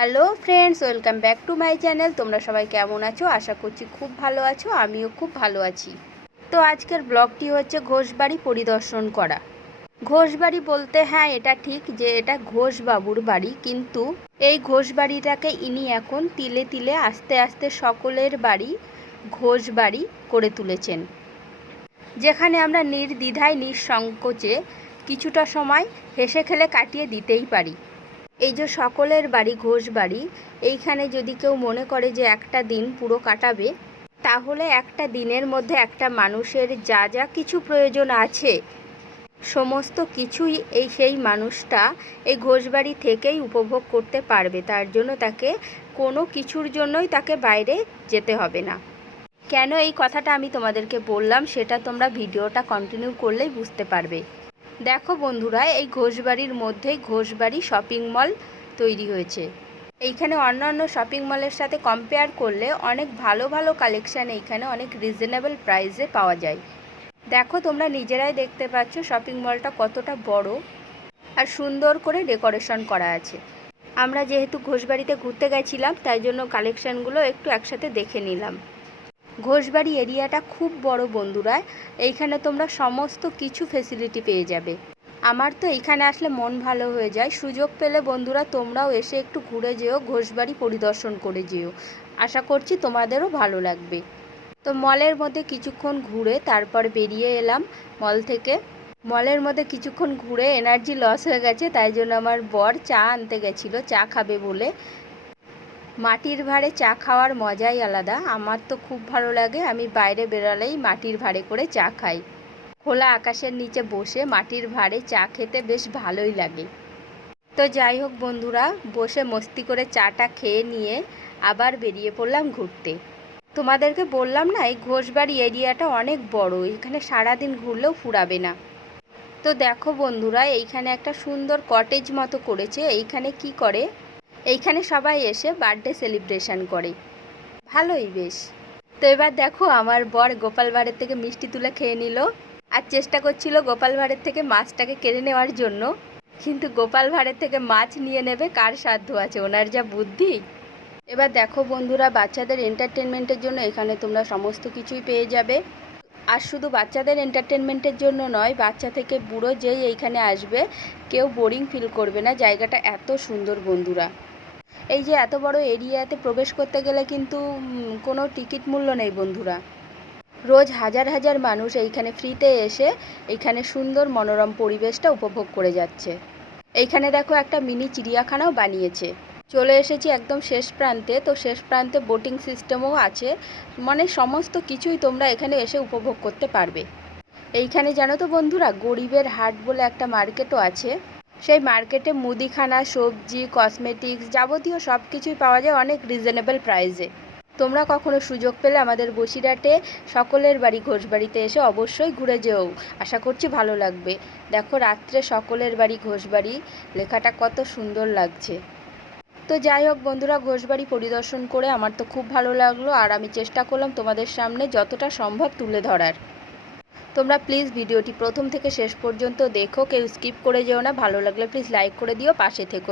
Hello friends, welcome back to my channel. তোমরা সবাই কেমন আছো? আশা করছি খুব ভালো আছো, আমিও খুব ভালো আছি। তো আজকের ব্লগটি হচ্ছে ঘোষবাড়ি পরিদর্শন করা। ঘোষবাড়ি বলতে হ্যাঁ, এটা ঠিক যে এটা ঘোষবাবুর বাড়ি, কিন্তু এই ঘোষবাড়িটাকে ইনি এখন তিলে তিলে আস্তে আস্তে সকলের বাড়ি ঘোষবাড়ি করে তুলেছেন, যেখানে আমরা নির্দ্বিধায় নিঃসংকোচে কিছুটা সময় হেসে খেলে কাটিয়ে দিতেই পারি। এই যে সকলের বাড়ি ঘোষবাড়ি, এইখানে যদি কেউ মনে করে যে একটা দিন পুরো কাটাবে, তাহলে একটা দিনের মধ্যে একটা মানুষের যা যা কিছু প্রয়োজন আছে সমস্ত কিছুই সেই মানুষটা এই ঘোষবাড়ি থেকেই উপভোগ করতে পারবে। তার জন্য তাকে কোনো কিছুর জন্যই তাকে বাইরে যেতে হবে না। কেন এই কথাটা আমি তোমাদেরকে বললাম সেটা তোমরা ভিডিওটা কন্টিনিউ করলেই বুঝতে পারবে। দেখো বন্ধুরা, এই ঘোষবাড়ির মধ্যেই ঘোষবাড়ি শপিং মল তৈরি হয়েছে। এইখানে অন্যান্য শপিং মলের সাথে কম্পেয়ার করলে অনেক ভালো ভালো কালেকশান এইখানে অনেক রিজনেবল প্রাইসে পাওয়া যায়। দেখো, তোমরা নিজেরাই দেখতে পাচ্ছ শপিং মলটা কতটা বড় আর সুন্দর করে ডেকোরেশন করা আছে। আমরা যেহেতু ঘোষবাড়িতে ঘুরতে গেছিলাম, তাই জন্য কালেকশানগুলো একটু একসাথে দেখে নিলাম। ঘোষবাড়ি এরিয়াটা খুব বড় বন্ধুরা, এইখানে তোমরা সমস্ত কিছু ফেসিলিটি পেয়ে যাবে। আমার তো এইখানে আসলে মন ভালো হয়ে যায়। সুযোগ পেলে বন্ধুরা তোমরাও এসে একটু ঘুরে যেও, ঘোষবাড়ি পরিদর্শন করে যেও। আশা করছি তোমাদেরও ভালো লাগবে। তো মলের মধ্যে কিছুক্ষণ ঘুরে তারপর বেরিয়ে এলাম মল থেকে। মলের মধ্যে কিছুক্ষণ ঘুরে এনার্জি লস হয়ে গেছে, তাই জন্য আমার বর চা আনতে গেছিলো চা খাবে বলে। মাটির ভাঁড়ে চা খাওয়ার মজাই আলাদা। আমার তো খুব ভালো লাগে, আমি বাইরে বেরোলেই মাটির ভাঁড়ে করে চা খাই। খোলা আকাশের নিচে বসে মাটির ভাঁড়ে চা খেতে বেশ ভালোই লাগে। তো যাই হোক বন্ধুরা, বসে মস্তি করে চাটা খেয়ে নিয়ে আবার বেরিয়ে পড়লাম ঘুরতে। তোমাদেরকে বললাম না, এই ঘোষবাড়ি এরিয়াটা অনেক বড়, এখানে সারাদিন ঘুরলেও ফুরাবে না। তো দেখো বন্ধুরা, এইখানে একটা সুন্দর কটেজ মতো করেছে। এইখানে কি করে, এইখানে সবাই এসে বার্থডে সেলিব্রেশন করে, ভালোই বেশ। তো এবার দেখো, আমার বর গোপাল ভাঁড়ের থেকে মিষ্টি তুলে খেয়ে নিল আর চেষ্টা করছিল গোপাল ভাঁড়ের থেকে মাছটাকে কেড়ে নেওয়ার জন্য, কিন্তু গোপাল ভাঁড়ের থেকে মাছ নিয়ে নেবে কার সাধ্য আছে, ওনার যা বুদ্ধি। এবার দেখো বন্ধুরা, বাচ্চাদের এন্টারটেনমেন্টের জন্য এখানে তোমরা সমস্ত কিছুই পেয়ে যাবে। আর শুধু বাচ্চাদের এন্টারটেনমেন্টের জন্য নয়, বাচ্চা থেকে বুড়ো যেই এইখানে আসবে কেউ বোরিং ফিল করবে না। জায়গাটা এত সুন্দর বন্ধুরা। এই যে এত বড় এরিয়াতে প্রবেশ করতে গেলে কিন্তু কোনো টিকিট মূল্য নেই বন্ধুরা। রোজ হাজার হাজার মানুষ এইখানে ফ্রিতে এসে এইখানে সুন্দর মনোরম পরিবেশটা উপভোগ করে যাচ্ছে। এইখানে দেখো একটা মিনি চিড়িয়াখানাও বানিয়েছে। চলে এসেছি একদম শেষ প্রান্তে। তো শেষ প্রান্তে বোটিং সিস্টেমও আছে, মানে সমস্ত কিছুই তোমরা এখানে এসে উপভোগ করতে পারবে। এইখানে জানো তো বন্ধুরা, গরিবের হাট বলে একটা মার্কেটও আছে। সেই মার্কেটে মুদিখানা, সবজি, কসমেটিক্স যাবতীয় সব কিছুই পাওয়া যায় অনেক রিজনেবল প্রাইসে। তোমরা কখনো সুযোগ পেলে আমাদের বসিরহাটে সকলের বাড়ি ঘোষবাড়িতে এসে অবশ্যই ঘুরে যেও, আশা করছি ভালো লাগবে। দেখো, রাত্রে সকলের বাড়ি ঘোষবাড়ি লেখাটা কত সুন্দর লাগছে। তো যাই হোক বন্ধুরা, ঘোষবাড়ি পরিদর্শন করে আমার তো খুব ভালো লাগলো, আর আমি চেষ্টা করলাম তোমাদের সামনে যতটা সম্ভব তুলে ধরার। তোমরা প্লিজ ভিডিওটি প্রথম থেকে শেষ পর্যন্ত দেখো, কেউ স্কিপ করে যেও না। ভালো লাগলে প্লিজ লাইক করে দিও, পাশে থেকো।